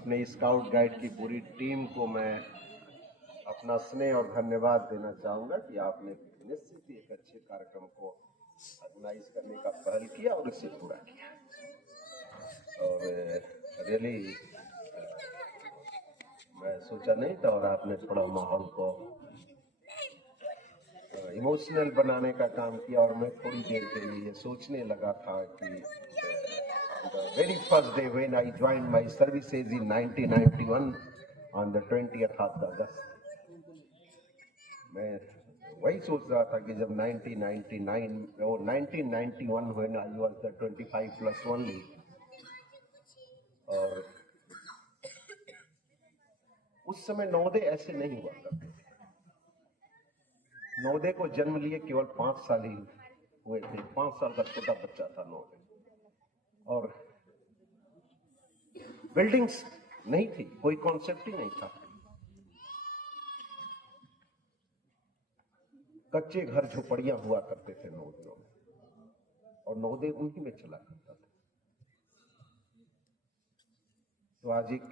अपने scout guide की पूरी टीम को मैं अपना स्नेह और धन्यवाद देना चाहूँगा कि आपने निश्चित ही एक अच्छे कार्यक्रम को ऑर्गेनाइज करने का पहल किया और इसे पूरा किया। और रियली मैं सोचा नहीं था और आपने थोड़ा माहौल को इमोशनल बनाने का काम किया और मैं थोड़ी देर के लिए सोचने लगा था कि the very first day when I joined my services in 1991 on the 20th of August, मैं वही सोच रहा था कि जब 1999 और 1991 when I was the 25 plus only, और उस समय नवोदय ऐसे नहीं हुआ करते थे। नवोदय को जन्म लिए केवल 5 साल ही हुए थे, 5 साल का छोटा बच्चा था नवोदय, और बिल्डिंग्स नहीं थी, कोई कॉन्सेप्ट ही नहीं था, कच्चे घर झोपड़ियां हुआ करते थे नवोदयों में, और नवोदय उन्हीं में चला करता था। तो आज एक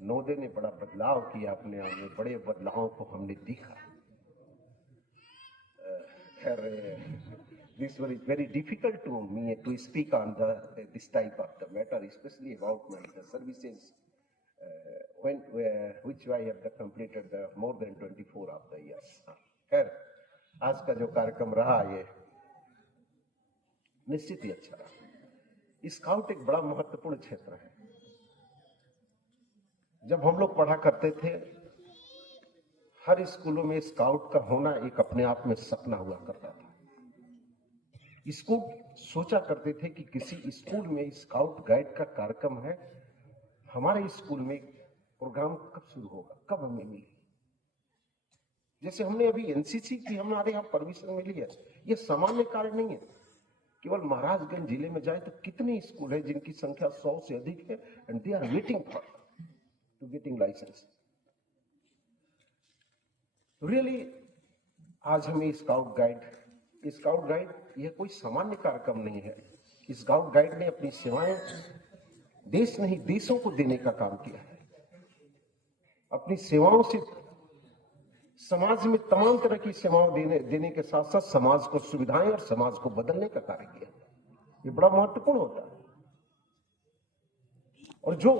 नवोदय ने बड़ा बदलाव किया अपने आप में, बड़े बदलावों को हमने देखा। This was very difficult to me to speak on this type of the matter, especially about the services which I have completed more than 24 of the years. खैर, आज का जो कार्यक्रम रहा ये निश्चित ही अच्छा रहा। स्काउट एक बड़ा महत्वपूर्ण क्षेत्र है। जब हम लोग पढ़ा करते थे, हर स्कूलों में स्काउट का होना एक अपने आप में सपना हुआ करता था। इसको सोचा करते थे कि किसी स्कूल में स्काउट गाइड का कार्यक्रम है, हमारे स्कूल में प्रोग्राम कब शुरू होगा, कब हमें मिलेगी। जैसे हमने अभी एनसीसी की हमारे यहाँ परमिशन मिली है, ये सामान्य कार्य नहीं है। केवल महाराजगंज जिले में जाए तो कितने स्कूल है जिनकी संख्या 100 से अधिक है, and they are waiting for to getting license. Really आज हमें स्काउट गाइड यह कोई सामान्य कार्यक्रम नहीं है। स्काउट गाइड ने अपनी सेवाएं देश नहीं देशों को देने का काम किया है। अपनी सेवाओं से समाज में तमाम तरह की सेवाएं देने के साथ साथ समाज को सुविधाएं और समाज को बदलने का कार्य किया। ये बड़ा महत्वपूर्ण होता है। और जो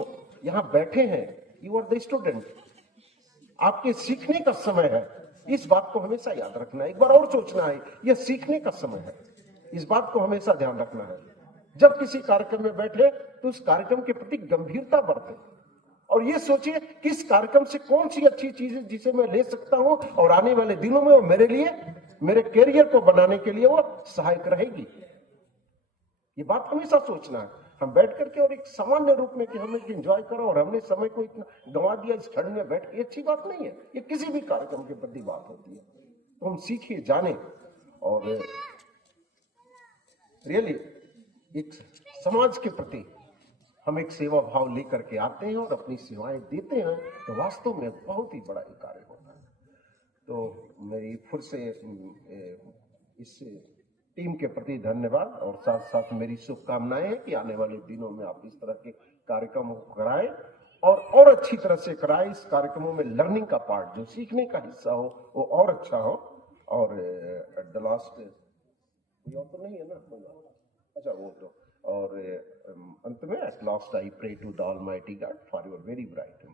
यहां बैठे हैं, यू आर द स्टूडेंट, आपके सीखने का समय है। इस बात को हमेशा याद रखना है। एक बार और सोचना है, यह सीखने का समय है। इस बात को हमेशा ध्यान रखना है। जब किसी कार्यक्रम में बैठे तो उस कार्यक्रम के प्रति गंभीरता बरते और ये सोचिए कि इस कार्यक्रम से कौन सी अच्छी चीज है जिसे मैं ले सकता हूं और आने वाले दिनों में वो मेरे लिए, मेरे कैरियर को बनाने के लिए वो सहायक रहेगी। ये बात हमेशा सोचना है। हम बैठ करके और एक सामान्य रूप में कि हमने एंजॉय करा और हमने समय को इतना गंवा दिया इस ठंड में बैठ के, अच्छी बात नहीं है। ये किसी भी कार्यक्रम के प्रति बात होती है। तो हम सीखे, जाने और रियली एक समाज के प्रति हम एक सेवा भाव लेकर के आते हैं और अपनी सेवाएं देते हैं, तो वास्तव में बहुत ही बड़ा एक कार्य होता है। तो मेरी फिर से इस टीम के प्रति धन्यवाद और साथ साथ मेरी शुभकामनाएं हैं कि आने वाले दिनों में आप इस तरह के कार्यक्रम कराएं और अच्छी तरह से कराएं। इस कार्यक्रमों में लर्निंग का पार्ट, जो सीखने का हिस्सा हो, वो और अच्छा हो। और एट द लास्ट ये तो नहीं है ना, अच्छा वो तो, और अंत में at last I pray to the almighty God for your very bright